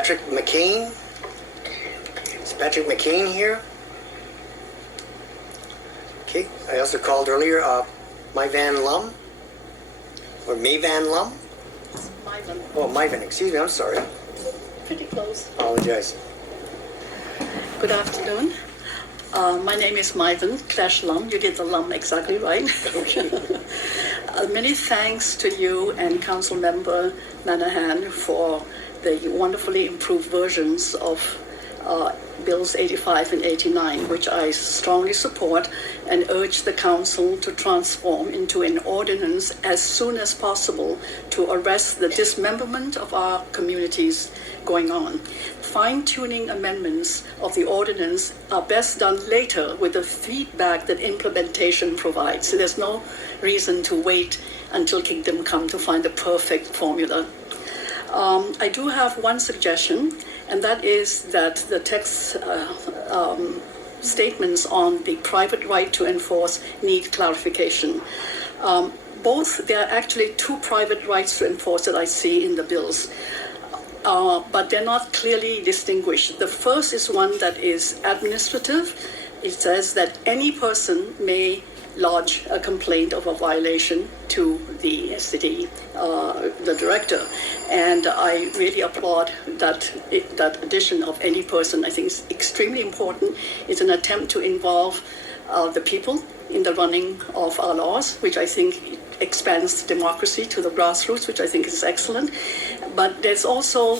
Patrick McCain. Is Patrick McCain here? Okay, I also called earlier Maivan Lum, or Maivan Lum? Maivan. Oh, Maivan, excuse me, I'm sorry. Pretty close. Apologize. Good afternoon. My name is Maivan Lum. You did the Lum exactly right. Okay. Many thanks to you and Council Member Manahan for the wonderfully improved versions of Bills 85 and 89, which I strongly support and urge the Council to transform into an ordinance as soon as possible to arrest the dismemberment of our communities going on. Fine-tuning amendments of the ordinance are best done later with the feedback that implementation provides. So there's no reason to wait until Kingdom Come to find the perfect formula. I do have one suggestion, and that is that the text statements on the private right to enforce need clarification. There are actually two private rights to enforce that I see in the bills. But they're not clearly distinguished. The first is one that is administrative. It says that any person may lodge a complaint of a violation to the city, the director. And I really applaud that addition of any person. I think it's extremely important. It's an attempt to involve the people in the running of our laws, which I think expands democracy to the grassroots, which I think is excellent. But there's also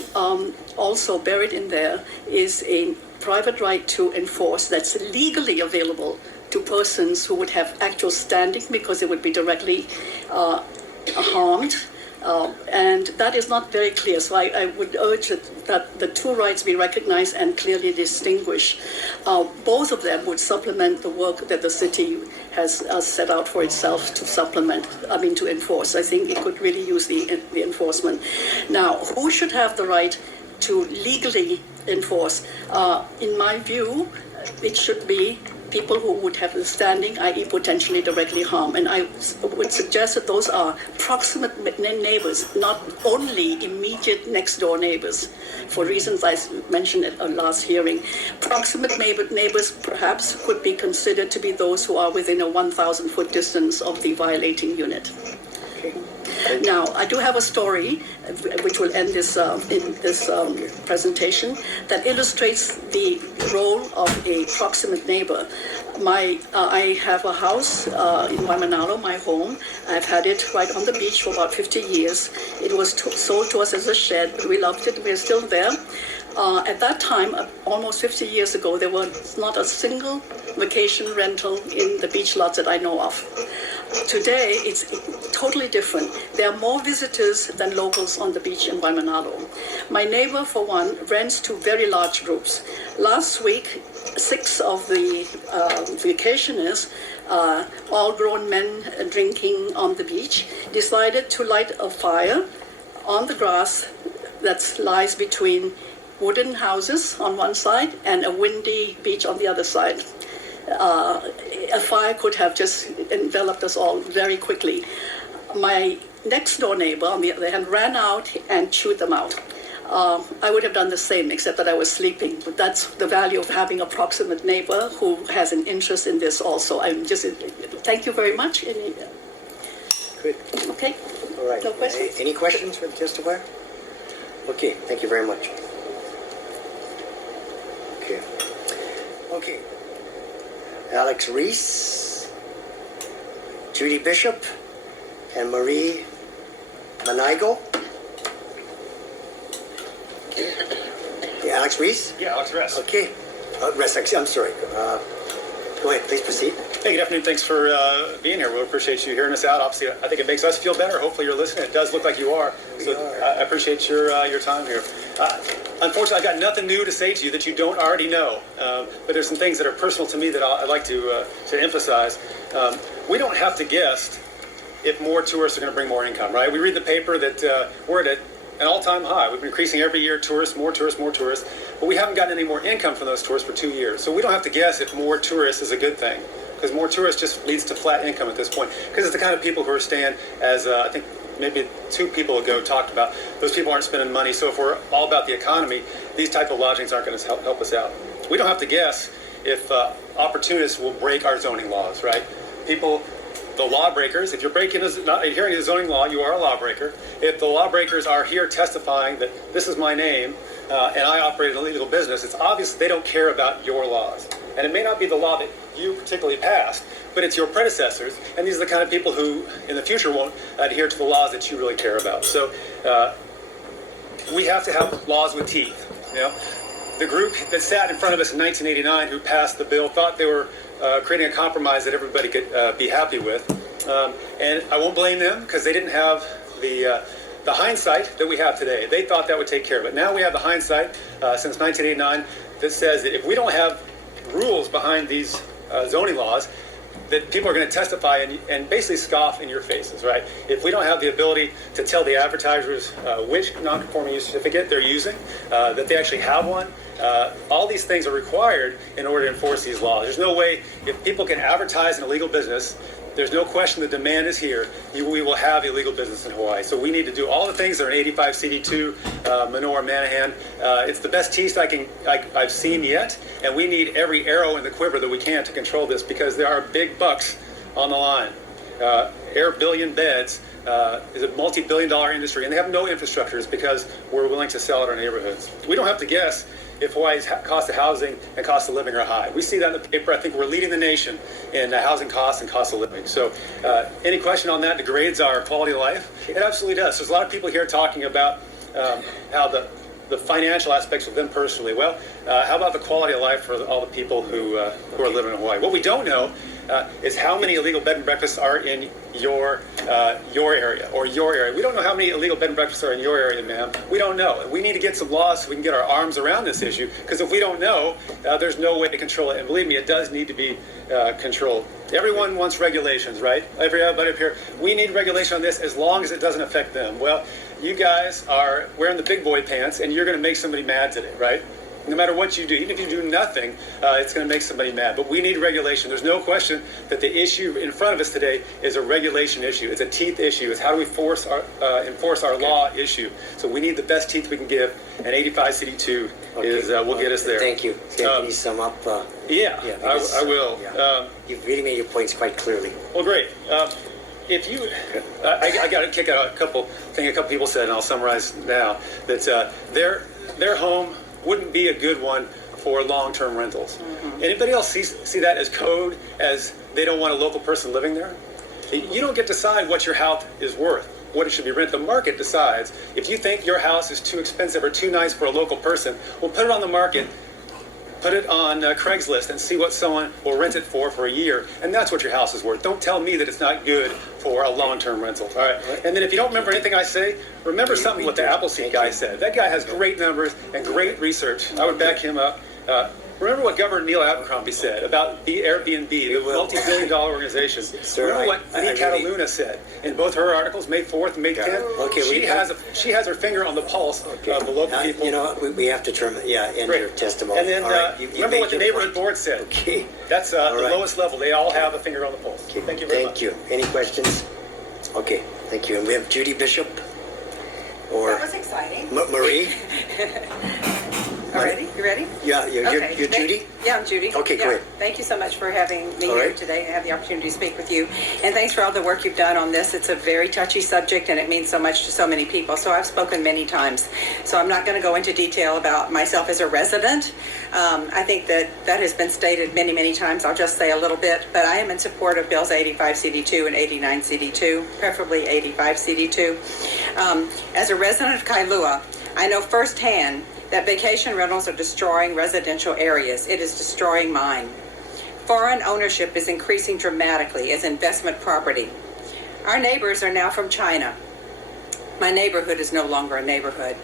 buried in there is a private right to enforce that's legally available to persons who would have actual standing because they would be directly harmed. And that is not very clear. So I would urge that the two rights be recognized and clearly distinguished. Both of them would supplement the work that the city has set out for itself to enforce. I think it could really use the enforcement. Now, who should have the right to legally enforce? In my view, it should be people who would have the standing, i.e. potentially directly harm. And I would suggest that those are proximate neighbors, not only immediate next door neighbors, for reasons I mentioned at our last hearing. Proximate neighbors perhaps could be considered to be those who are within a 1,000-foot distance of the violating unit. Now, I do have a story, which will end this presentation, that illustrates the role of a proximate neighbor. I have a house in Waimanalo, my home. I've had it right on the beach for about 50 years. It was sold to us as a shed, but we loved it. We're still there. At that time, almost 50 years ago, there was not a single vacation rental in the beach lots that I know of. Today, it's totally different. There are more visitors than locals on the beach in Waimanalo. My neighbor, for one, rents to very large groups. Last week, 6 of the vacationers, all grown men drinking on the beach, decided to light a fire on the grass that lies between wooden houses on one side and a windy beach on the other side. A fire could have just enveloped us all very quickly. My next door neighbor, on the other hand, ran out and chewed them out. I would have done the same, except that I was sleeping. But that's the value of having a proximate neighbor who has an interest in this also. Thank you very much. Good. Okay. All right. No questions? Any questions for the testifier? Okay, thank you very much. Okay. Alex Reis, Judy Bishop, and Marie Manigo. Okay. Yeah, Alex Reis? Yeah, Alex Reis. Okay. Reis, I'm sorry. Go ahead, please proceed. Hey, good afternoon. Thanks for being here. We appreciate you hearing us out. Obviously, I think it makes us feel better. Hopefully you're listening. It does look like you are. I appreciate your time here. Unfortunately, I've got nothing new to say to you that you don't already know. But there's some things that are personal to me that I'd like to emphasize. We don't have to guess if more tourists are going to bring more income, right? We read in the paper that we're at an all-time high. We've been increasing every year, more tourists. But we haven't gotten any more income from those tourists for 2 years. So we don't have to guess if more tourists is a good thing, because more tourists just leads to flat income at this point. Because it's the kind of people who are staying, as I think maybe 2 people ago talked about, those people aren't spending money. So if we're all about the economy, these type of lodgings aren't going to help us out. We don't have to guess if opportunists will break our zoning laws, right? People, the lawbreakers, if you're not adhering to the zoning law, you are a lawbreaker. If the lawbreakers are here testifying that this is my name and I operate an illegal business, it's obvious they don't care about your laws. And it may not be the law that you particularly passed, but it's your predecessors, and these are the kind of people who in the future won't adhere to the laws that you really care about. So we have to have laws with teeth. You know? The group that sat in front of us in 1989 who passed the bill thought they were creating a compromise that everybody could be happy with. And I won't blame them because they didn't have the hindsight that we have today. They thought that would take care of it. Now we have the hindsight since 1989 that says that if we don't have rules behind these zoning laws, that people are going to testify and basically scoff in your faces, right? If we don't have the ability to tell the advertisers which non-conforming use certificate they're using, that they actually have one, all these things are required in order to enforce these laws. There's no way, if people can advertise an illegal business, there's no question the demand is here. We will have illegal business in Hawaii. So we need to do all the things that are in 85 CD2, Menor, Manahan. It's the best teast I've seen yet, and we need every arrow in the quiver that we can to control this because there are big bucks on the line. Air billion beds is a multi-billion-dollar industry, and they have no infrastructures because we're willing to sell it in our neighborhoods. We don't have to guess if Hawaii's cost of housing and cost of living are high. We see that in the paper. I think we're leading the nation in housing costs and cost of living. So any question on that degrades our quality of life? It absolutely does. There's a lot of people here talking about how the financial aspects of them personally. Well, how about the quality of life for all the people who are living in Hawaii? What we don't know is how many illegal bed and breakfasts are in your area or your area. We don't know how many illegal bed and breakfasts are in your area, ma'am. We don't know. We need to get some laws so we can get our arms around this issue, because if we don't know, there's no way to control it. And believe me, it does need to be controlled. Everyone wants regulations, right? Everybody up here, we need regulation on this as long as it doesn't affect them. Well, you guys are wearing the big boy pants, and you're going to make somebody mad today, right? No matter what you do, even if you do nothing, it's going to make somebody mad. But we need regulation. There's no question that the issue in front of us today is a regulation issue. It's a teeth issue. It's how do we enforce our law issue. So we need the best teeth we can give, and 85 CD2 will get us there. Thank you. Can you sum up? I will. Yeah. You've really made your points quite clearly. Well, great. If you, I got to kick out a couple people said, and I'll summarize now, that their home wouldn't be a good one for long-term rentals. Mm-hmm. Anybody else see that as code, as they don't want a local person living there? You don't get to decide what your house is worth, what it should be rented. The market decides. If you think your house is too expensive or too nice for a local person, well, put it on the market, put it on Craigslist and see what someone will rent it for a year, and that's what your house is worth. Don't tell me that it's not good for a long-term rental. All right. And then if you don't remember anything I say, remember something what the Appleseed guy said. That guy has great numbers and great research. I would back him up. Remember what Governor Neil Abercrombie said about the Airbnb, the multi-billion-dollar organization. Remember what Lee Cataluna said in both her articles, May 4th and May 10th? She has her finger on the pulse of the local people. You know, we have to end your testimony. And then remember what the neighborhood board said. Okay. That's the lowest level. They all have a finger on the pulse. Okay. Thank you very much. Thank you. Any questions? Okay. Thank you. And we have Judy Bishop. Or that was exciting. Marie. Already? You ready? Yeah, you're Judy? Yeah, I'm Judy. Okay, great. Thank you so much for having me here today and have the opportunity to speak with you. And thanks for all the work you've done on this. It's a very touchy subject, and it means so much to so many people. So I've spoken many times. So I'm not going to go into detail about myself as a resident. I think that has been stated many, many times. I'll just say a little bit. But I am in support of Bills 85 CD2 and 89 CD2, preferably 85 CD2. As a resident of Kailua, I know firsthand that vacation rentals are destroying residential areas. It is destroying mine. Foreign ownership is increasing dramatically as investment property. Our neighbors are now from China. My neighborhood is no longer a neighborhood.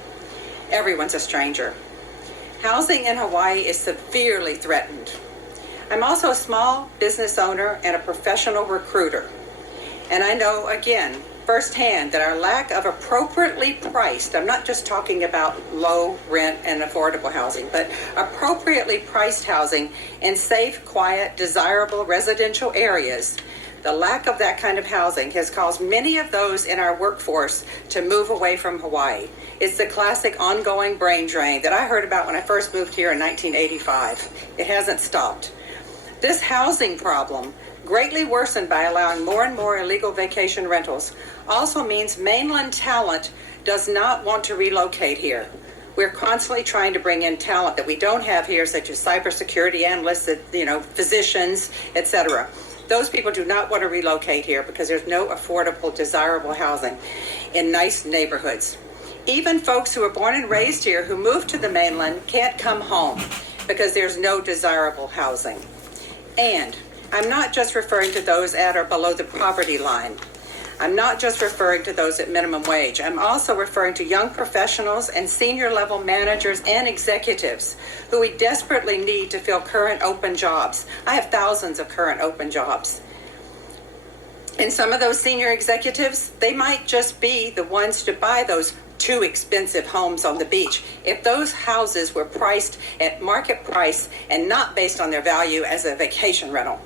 Everyone's a stranger. Housing in Hawaii is severely threatened. I'm also a small business owner and a professional recruiter. And I know, again, firsthand that our lack of appropriately priced, I'm not just talking about low rent and affordable housing, but appropriately priced housing in safe, quiet, desirable residential areas, The lack of that kind of housing has caused many of those in our workforce to move away from Hawaii. It's the classic ongoing brain drain that I heard about when I first moved here in 1985. It hasn't stopped. This housing problem, greatly worsened by allowing more and more illegal vacation rentals, also means mainland talent does not want to relocate here. We're constantly trying to bring in talent that we don't have here, such as cybersecurity analysts, physicians, etc. Those people do not want to relocate here because there's no affordable, desirable housing in nice neighborhoods. Even folks who were born and raised here who moved to the mainland can't come home because there's no desirable housing. And I'm not just referring to those at or below the poverty line. I'm not just referring to those at minimum wage. I'm also referring to young professionals and senior level managers and executives who we desperately need to fill current open jobs. I have thousands of current open jobs. And some of those senior executives, they might just be the ones to buy those too expensive homes on the beach if those houses were priced at market price and not based on their value as a vacation rental.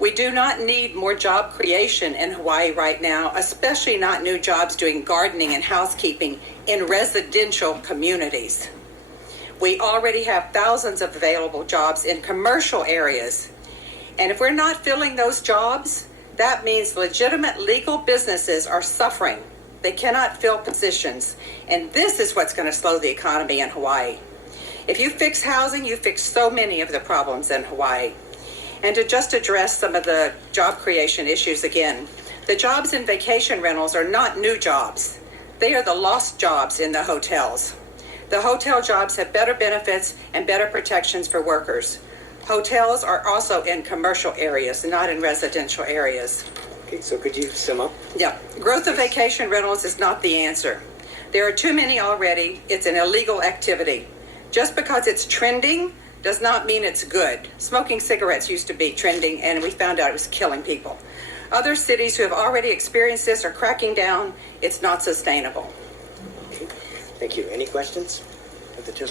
We do not need more job creation in Hawaii right now, especially not new jobs doing gardening and housekeeping in residential communities. We already have thousands of available jobs in commercial areas. And if we're not filling those jobs, that means legitimate legal businesses are suffering. They cannot fill positions. And this is what's going to slow the economy in Hawaii. If you fix housing, you fix so many of the problems in Hawaii. And to just address some of the job creation issues again, the jobs in vacation rentals are not new jobs. They are the lost jobs in the hotels. The hotel jobs have better benefits and better protections for workers. Hotels are also in commercial areas, not in residential areas. Okay, so could you sum up? Yeah, growth of vacation rentals is not the answer. There are too many already. It's an illegal activity. Just because it's trending does not mean it's good. Smoking cigarettes used to be trending, and we found out it was killing people. Other cities who have already experienced this are cracking down. It's not sustainable. Okay, thank you. Any questions of the two?